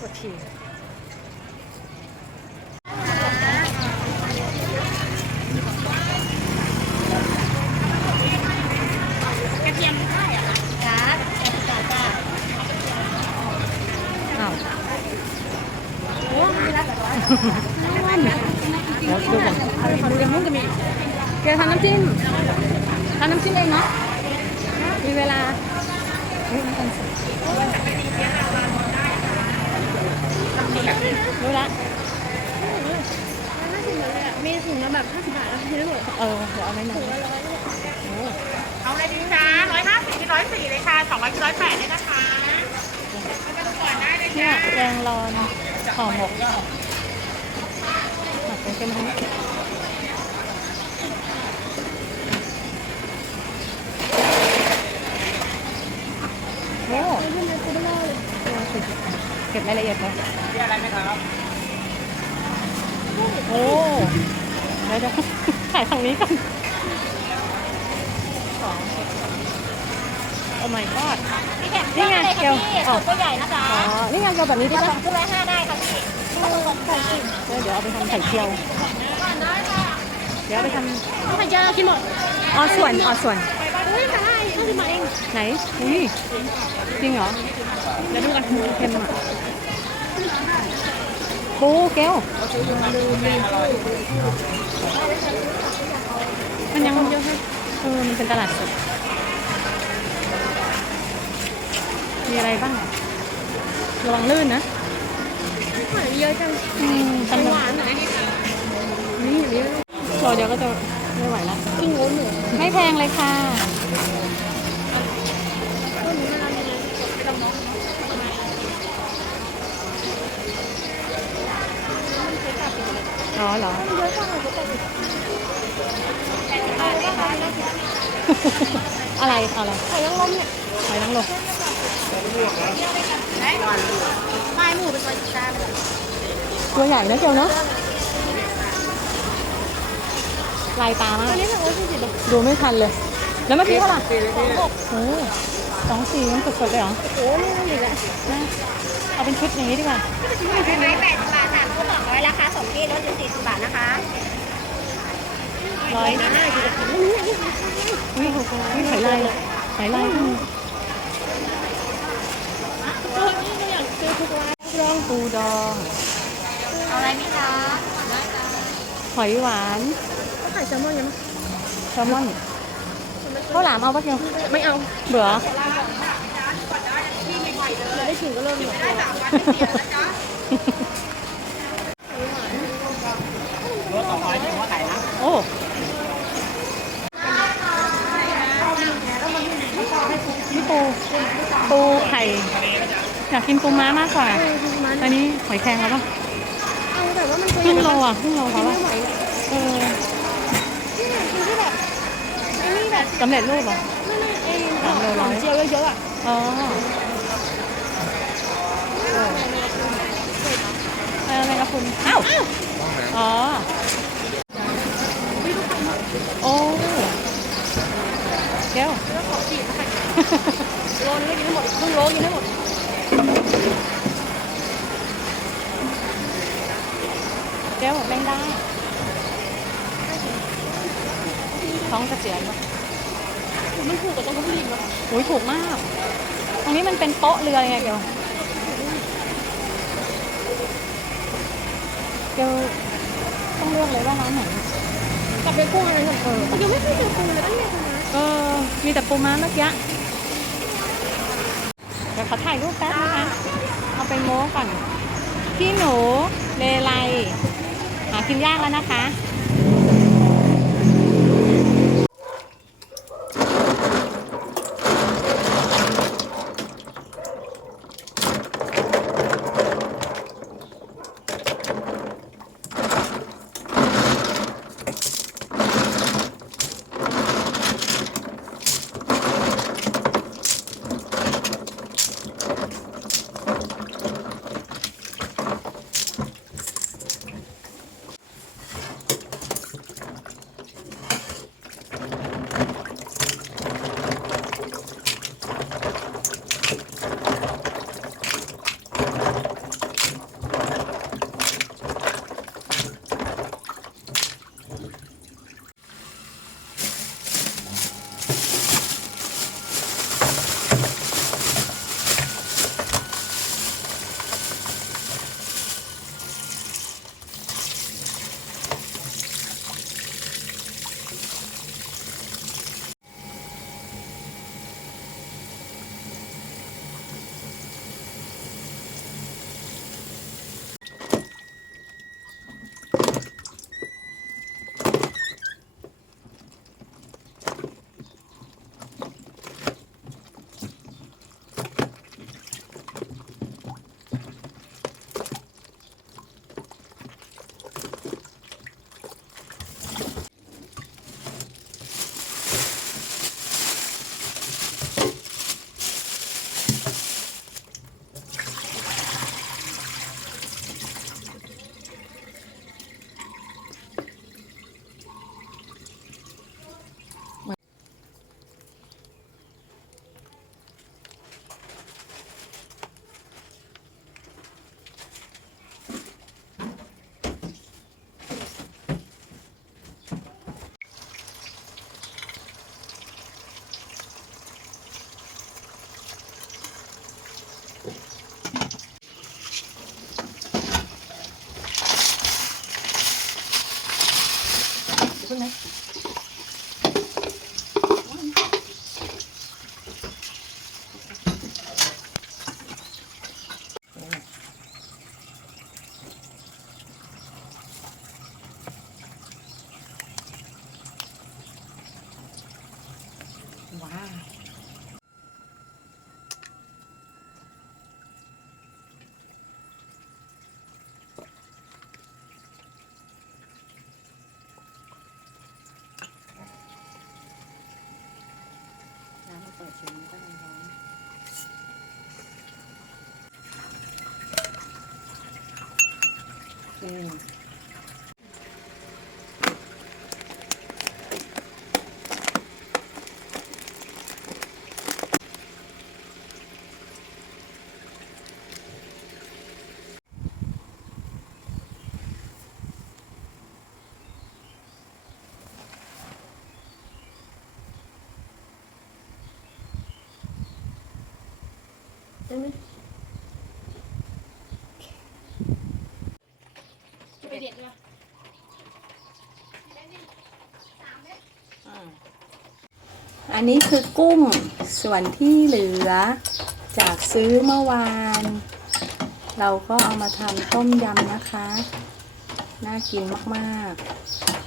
ปวดฉี่กระเทียมได้เหรอคะครับจ้าจ้าอ้าวโอ้ไม่รับแบบว่าแล้วดูกันขอดูกันมุ้งจะมีแกทำน้ำจิ้มทำน้ำจิ้มเองเนาะมีเวลาเฮ้ยน้ำตาลสดรู้ละ มีถุงละแบบ50บาทแล้วพี่หมดเออเดี๋ยวเอาไม่หน่อยโอ้เอาอะไรดีคะร้อยห้าสิบที่ร้อยสี่เลยค่ะสองร้อยที่ร้อยแปดเลยนะคะมาดูก่อนได้เลยเนี่ยแกงรอนห่อหมกหมักเป็นเค็มทั้งนี้โอ้เก็บรายละเอียดเลยมีอะไรไหมครับ โอ้เดี๋ยวเดี๋ยวถ่ายทางนี้ก่อนสองโอ้ my god พี่แถมนี่ไงเกลพี่อ๋อ ตัวใหญ่นะคะอ๋อ นี่ไงเกลียวแบบนี้ได้สปะองตัวละห้าได้ค่ะพี่ผสมไข่กินเดี๋ยวเดี๋ยวเอาไปทำไข่เจียวได้ค่ะเดี๋ยวเอาไปทไข่เจียวกินหมดำอ๋อส่วนอ๋อส่วน เฮ้ยได้ห้าสิบบาทเองไหน อุ้ยจริงเหรอเดี๋ยวดูกันเค็มอะ ปูเกลมันยังเยอะให้เออมันเป็นตลาดสดมีอะไรบ้างอะระวังลื่นนะหอยเยอะจังอืมตำหรววานไหนนี่เดี๋ยวเราเดี๋ยวก็จะไม่ไหวแล้วอิงโง่หนูไม่แพงเลยค่ะ ต้นนี้มันอะไรนะ อ๋อเหรอเยอะจังเลยก็แต่อะไรเอาอะไรไข่ยังลมเนี่ยหอยนางรมไม่หมูเป็นตัวจ้าไปเลยตัวใหญ่นะเกียวเนาะลายตามากอันนี้แบบว่าสี่สิบบาทดูไม่ทันเลย แล้วเมื่อกี้เท่าไหร่สองหกโอ้สองสี่มันสดๆเลยเหรอ โอ้ไม่ไม่แล้วนะเอาเป็นชุดอย่างนี้ดีกว่าไม้แปดสิบบาทสามคู่ส องร้อยราคาสองที่ลดอยู่สี่สิบบาทนะคะร้อยนะอุ้ยอุ้ยหอยลายหอยลายก็มีอยากซื้อทุกวันร่องปูดองเอาอะไรไหมคะหอยหวานก็ขายแซลมอนยังแซลมอนข้าวหลามเอาปะเกียวไม่เอาเบื่อเดี๋ยวได้ถึงก็เริ่มหมด โอ้นี่ ปูปูไข่ อยากกินปูม้ามากกว่ามันอันนี้หอยแครงแล้วปะเอาแต่ว่ามันตัวครึ่งโลอะครึ่งโลเขาไม่ปะไหวเออที่ไหนคือที่แบบไอ้นี่แบบสำเร็จรูปเหรอไม่ไม่ไอ้สามโลร้อยเจียวเยอะๆอะอ๋อเอออะไรกับคุณอ้าวอ๋อโอ้เดี๋ยว โลนึงไม่กินทั้งหมดครึ่งโลกินทั้งหมดเดี๋ยวแมงดาท้องกระเจียนปะมันถูกกว่าตรงทุเรียนเนาะโอ้ยถูกมาก ตรงนี้มันเป็นโต๊ะเรือไงเกียวเกียวต้องเลือกเลยว่าร้านไหนกลับไปกุ้งอะไรกันเออยังไม่เคยเจอปูเลยตั้งแต่ตอนนั้นเออ มีแต่ปูม้าเมื่อกี้เดี๋ยวขอถ่ายรูปแป๊บนะคะ เอาไปโม้ก่อน พี่หนูเลไลหากินยากแล้วนะคะ xuống đây Wow. 嗯, ไปเด็ดเลยอันนี้คือกุ้งส่วนที่เหลือ จากซื้อเมื่อวาน เราก็เอามาทำต้มยำนะคะ น่ากินมาก ๆ